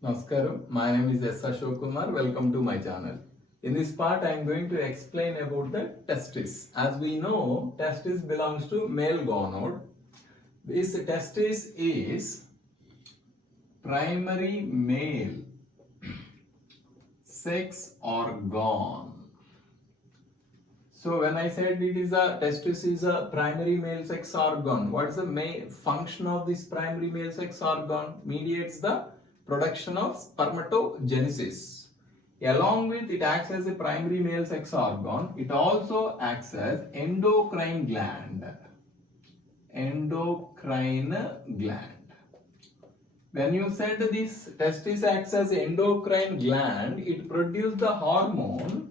Namaskaram, my name is S. Ashok Kumar. Welcome to my channel. In this part, I am going to explain about the testis. As we know, testis belongs to male gonad. This testis is primary male sex organ. So when I said it is a testis is a primary male sex organ, what is the main function of this primary male sex organ? Mediates the production of spermatogenesis. Along with it acts as a primary male sex organ, it also acts as endocrine gland. Endocrine gland. When you said this testis acts as endocrine gland, it produces the hormone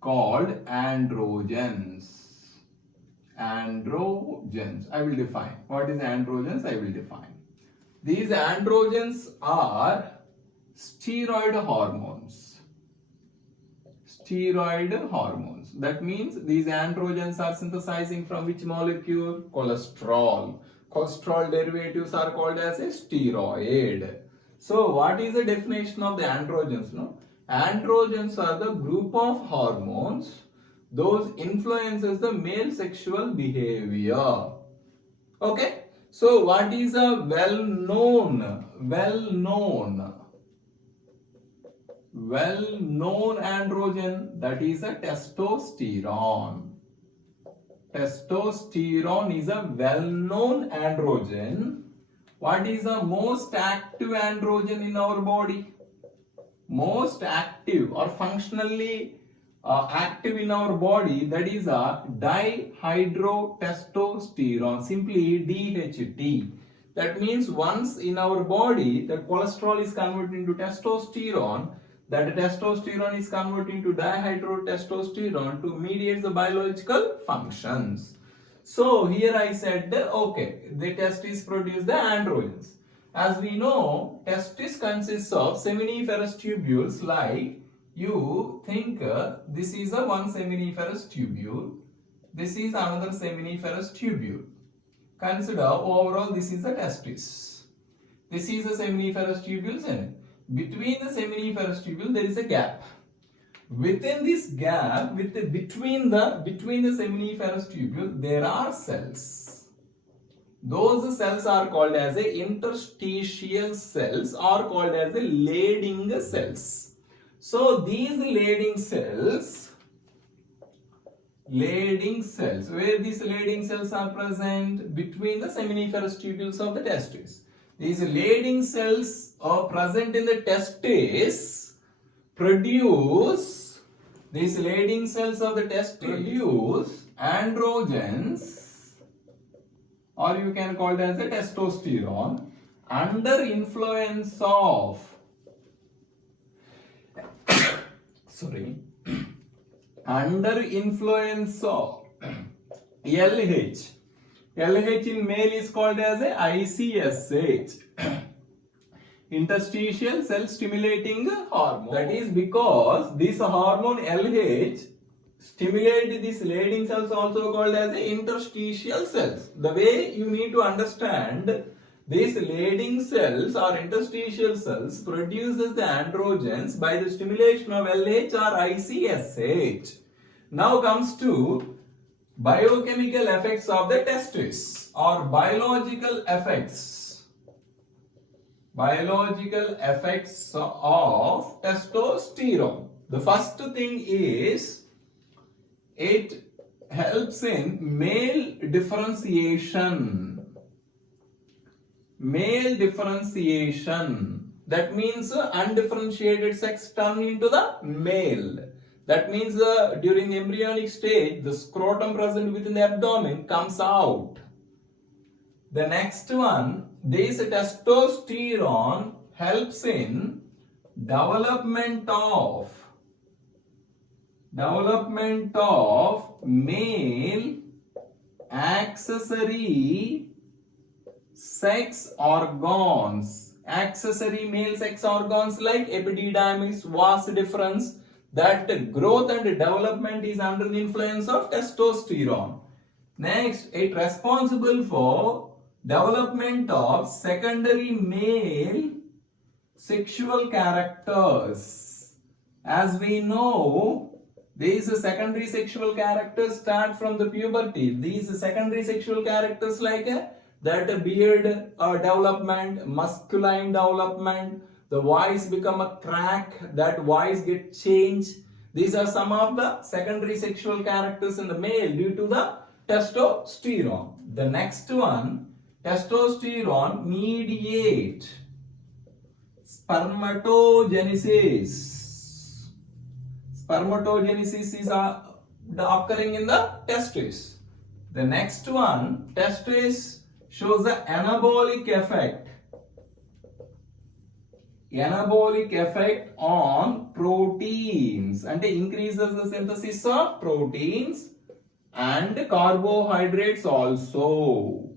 called androgens. Androgens. I will define. What is androgens? I will define. These androgens are steroid hormones. Steroid hormones. That means these androgens are synthesizing from which molecule? Cholesterol. Cholesterol derivatives are called as a steroid. So what is the definition of the androgens? No? Androgens are the group of hormones those influences the male sexual behavior. Okay? So what is a well-known androgen? That is a testosterone. Testosterone is a well-known androgen. What is the most active androgen in our body? Most active or functionally active in our body, that is a dihydrotestosterone, simply DHT. That means once in our body that cholesterol is converted into testosterone, that testosterone is converted into dihydrotestosterone to mediate the biological functions. So here I said okay, the testis produce the androgens. As we know, testis consists of seminiferous tubules. Like you think this is a one seminiferous tubule, this is another seminiferous tubule. Consider overall this is a testis. This is a seminiferous tubule, and between the seminiferous tubule there is a gap. Within this gap, between the seminiferous tubule, there are cells. Those cells are called as a interstitial cells or called as a Leydig cells. So these Leydig cells, where these Leydig cells are present? Between the seminiferous tubules of the testis. These Leydig cells are present in the testis produce, these Leydig cells of the testis produce androgens, or you can call it as a testosterone, under influence of under influence of LH. LH in male is called as a ICSH. Interstitial cell stimulating hormone. That is because this hormone LH stimulate these Leydig cells, also called as the interstitial cells. The way you need to understand, these Leydig cells or interstitial cells produces the androgens by the stimulation of LH or ICSH. Now comes to biochemical effects of the testis or biological effects. Biological effects of testosterone. The first thing is it helps in male differentiation. Male differentiation. That means undifferentiated sex turn into the male. That means during the embryonic stage, the scrotum present within the abdomen comes out. The next one, this testosterone helps in development of male accessory sex organs. Accessory male sex organs like epididymis, vas deferens, that growth and development is under the influence of testosterone. Next, it responsible for development of secondary male sexual characters. As we know, these secondary sexual characters start from the puberty. These secondary sexual characters like that beard development, masculine development, the voice become a crack, that voice get changed. These are some of the secondary sexual characters in the male due to the testosterone. The next one, testosterone mediate spermatogenesis. Spermatogenesis is occurring in the testes. The next one, testis shows the anabolic effect. Anabolic effect on proteins and increases the synthesis of proteins and carbohydrates also.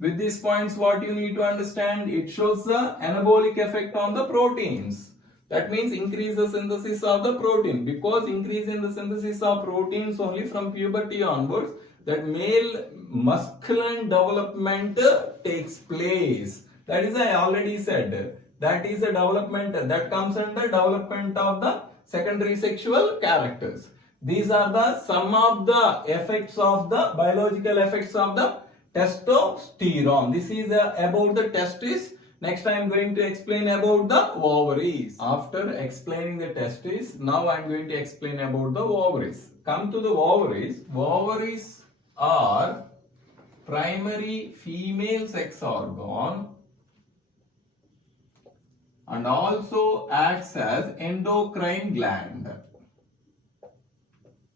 With these points, what you need to understand, it shows the anabolic effect on the proteins. That means increase the synthesis of the protein. Because increase in the synthesis of proteins only from puberty onwards, that male masculine development takes place. That is, I already said, that is a development that comes under development of the secondary sexual characters. These are the some of the effects of the biological effects of the testosterone. This is about the testis. Next I am going to explain about the ovaries. After explaining the testis, now I am going to explain about the ovaries. Come to the ovaries. Ovaries are primary female sex organ and also acts as endocrine gland.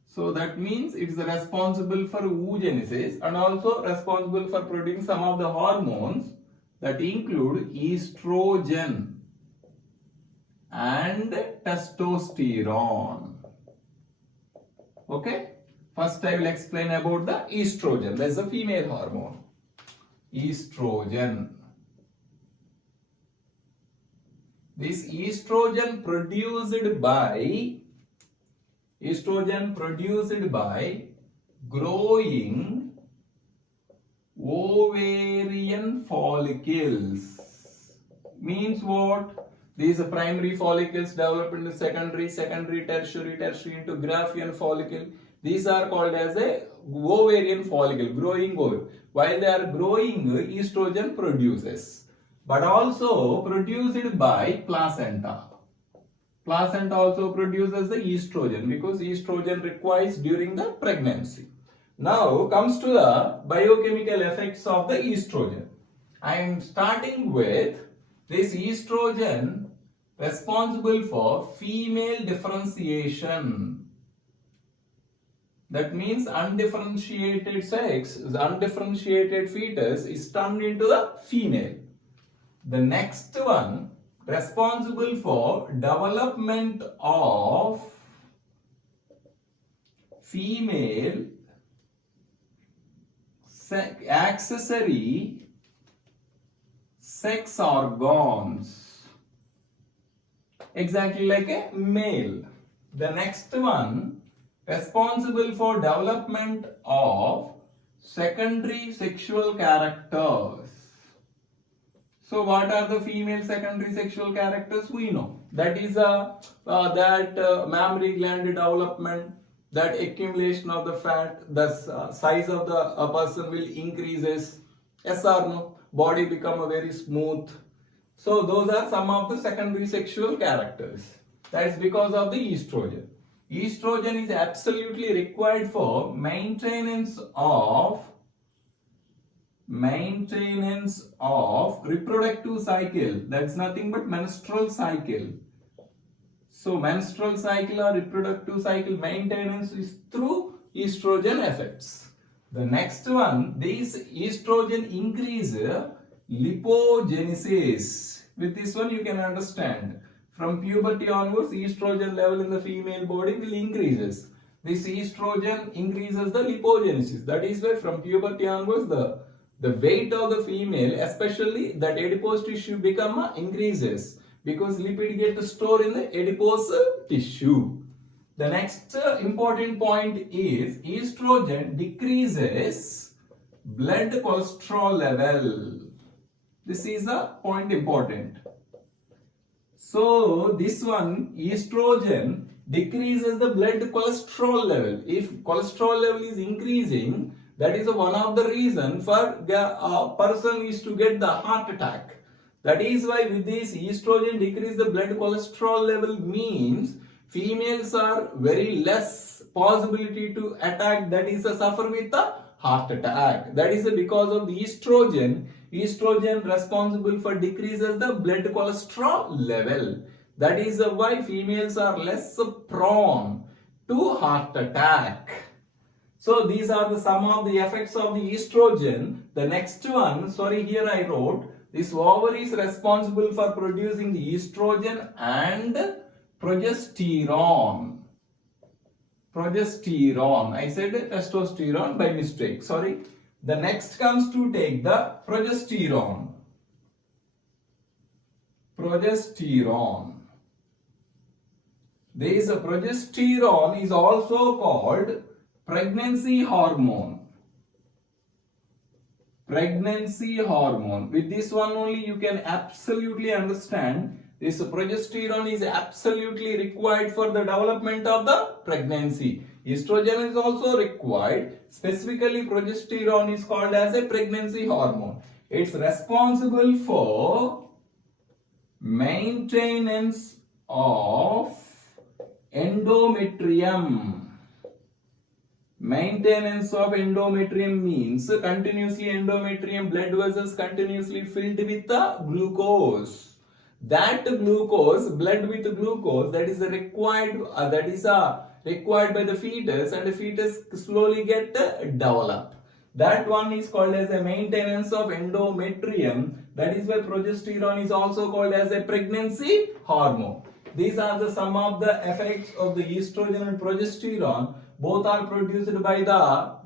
So that means it is responsible for oogenesis and also responsible for producing some of the hormones that include estrogen and testosterone. Okay? First I will explain about the estrogen. That is the female hormone. Estrogen. This estrogen produced by growing ovarian follicles. Means what? These primary follicles develop into secondary, tertiary into Graafian follicle. These are called as a ovarian follicle, growing ovary. While they are growing, estrogen produces, but also produced by placenta. Placenta also produces the estrogen because estrogen requires during the pregnancy. Now comes to the biochemical effects of the estrogen. I am starting with this estrogen responsible for female differentiation. That means undifferentiated sex, the undifferentiated fetus is turned into the female. The next one, responsible for development of female accessory sex organs, exactly like a male. The next one, responsible for development of secondary sexual characters. So what are the female secondary sexual characters? We know that is mammary gland development, that accumulation of the fat, the size of the person will increases. Yes or no? Body become very smooth. So those are some of the secondary sexual characters. That is because of the estrogen. Estrogen is absolutely required for maintenance of reproductive cycle. That's nothing but menstrual cycle. So menstrual cycle or reproductive cycle maintenance is through estrogen effects. The next one, this estrogen increase lipogenesis. With this one you can understand. From puberty onwards, estrogen level in the female body will increases. This estrogen increases the lipogenesis. That is why from puberty onwards the weight of the female, especially that adipose tissue become increases because lipid get stored in the adipose tissue. The next important point is estrogen decreases blood cholesterol level. This is a point important. So this one, estrogen decreases the blood cholesterol level. If cholesterol level is increasing, that is one of the reason for the person is to get the heart attack. That is why with this estrogen decrease the blood cholesterol level means females are very less possibility to attack, that is suffer with the heart attack. That is because of the estrogen. Estrogen responsible for decreases the blood cholesterol level. That is why females are less prone to heart attack. So these are the some of the effects of the estrogen. The next one, sorry, here I wrote this ovary is responsible for producing the estrogen and progesterone. Progesterone. I said testosterone by mistake. Sorry. The next comes to take the progesterone. Progesterone. This progesterone is also called pregnancy hormone. Pregnancy hormone. With this one only you can absolutely understand this progesterone is absolutely required for the development of the pregnancy. Estrogen is also required. Specifically, progesterone is called as a pregnancy hormone. It's responsible for maintenance of endometrium. Maintenance of endometrium means continuously endometrium blood vessels continuously filled with the glucose. That glucose, blood with glucose, that is required. Required by the fetus, and the fetus slowly get developed. That one is called as a maintenance of endometrium. That is why progesterone is also called as a pregnancy hormone. These are the some of the effects of the estrogen and progesterone. Both are produced by the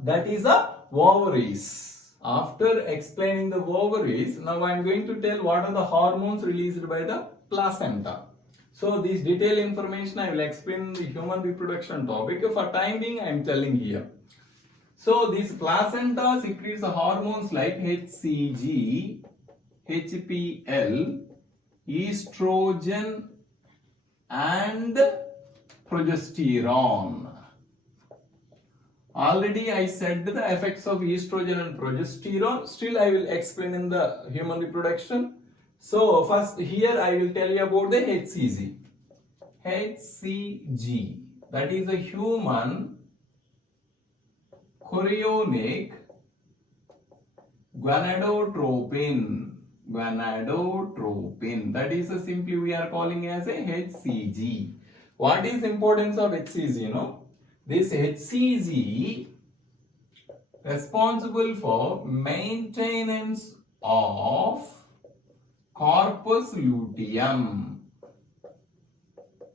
ovaries. After explaining the ovaries, now I am going to tell what are the hormones released by the placenta. So this detailed information I will explain in the human reproduction topic. For time being I am telling here. So these placenta secretes hormones like HCG, HPL, estrogen and progesterone. Already I said the effects of estrogen and progesterone. Still I will explain in the human reproduction. So first here I will tell you about the HCG. HCG, that is a human chorionic gonadotropin. Gonadotropin. That is simply we are calling as a HCG. What is importance of HCG? You know, this HCG responsible for maintenance of corpus luteum.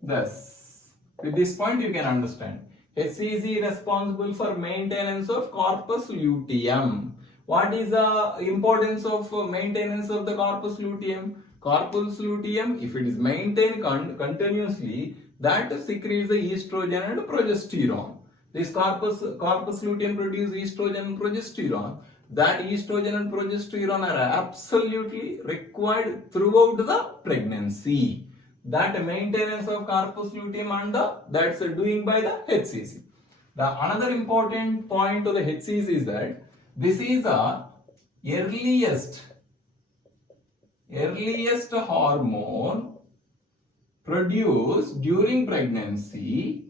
Thus, with this point you can understand. HCG responsible for maintenance of corpus luteum. What is the importance of maintenance of the corpus luteum? Corpus luteum, if it is maintained continuously, that secretes the estrogen and progesterone. This corpus luteum produces estrogen and progesterone. That estrogen and progesterone are absolutely required throughout the pregnancy. That maintenance of corpus luteum and that's doing by the HCG. The another important point of the HCG is that this is the earliest hormone produced during pregnancy.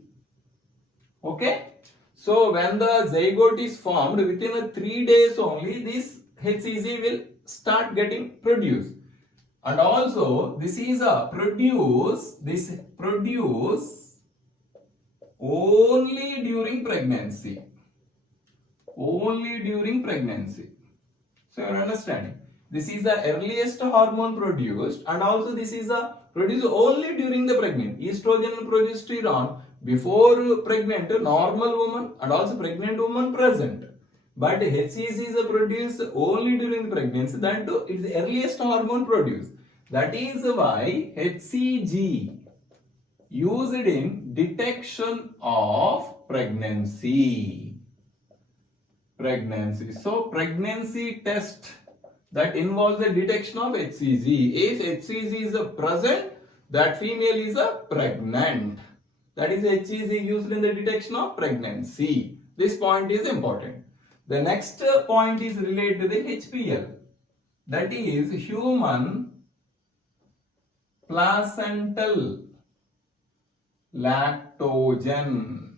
Okay. So when the zygote is formed, within 3 days only this HCG will start getting produced. And also this is a produce only during pregnancy. Only during pregnancy. So you are understanding. This is the earliest hormone produced, and also this is a produced only during the pregnancy. Estrogen and progesterone before pregnant normal woman and also pregnant woman present. But HCG is produced only during the pregnancy. That too, it is the earliest hormone produced. That is why HCG used in detection of pregnancy. So pregnancy test that involves the detection of HCG. If HCG is present, that female is a pregnant. That is HCG used in the detection of pregnancy. This point is important. The next point is related to the HPL. That is human placental lactogen.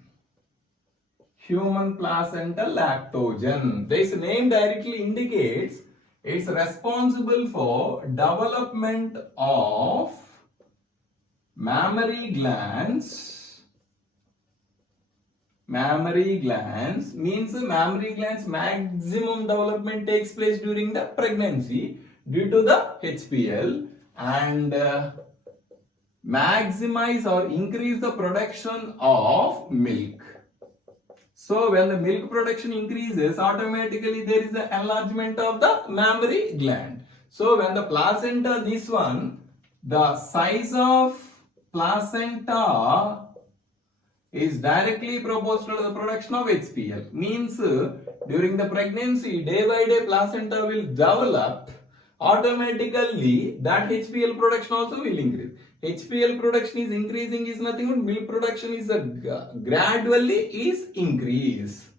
Human placental lactogen. This name directly indicates it's responsible for development of mammary glands. Mammary glands means mammary glands maximum development takes place during the pregnancy due to the HPL, and maximize or increase the production of milk. So when the milk production increases, automatically there is the enlargement of the mammary gland. So when the placenta, this one, the size of placenta is directly proportional to the production of HPL. Means during the pregnancy, day by day placenta will develop, automatically that HPL production also will increase. HPL production is increasing is nothing but milk production is gradually is increase.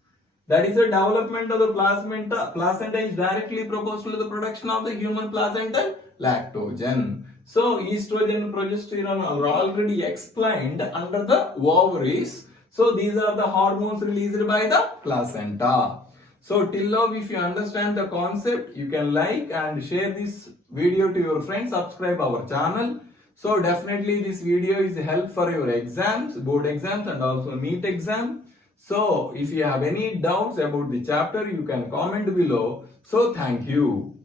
That is the development of the placenta. Placenta is directly proportional to the production of the human placental lactogen. So estrogen and progesterone are already explained under the ovaries. So these are the hormones released by the placenta. So till now, if you understand the concept, you can like and share this video to your friends, subscribe our channel. So definitely this video is help for your exams, board exams and also NEET exam. So if you have any doubts about the chapter, you can comment below. So thank you.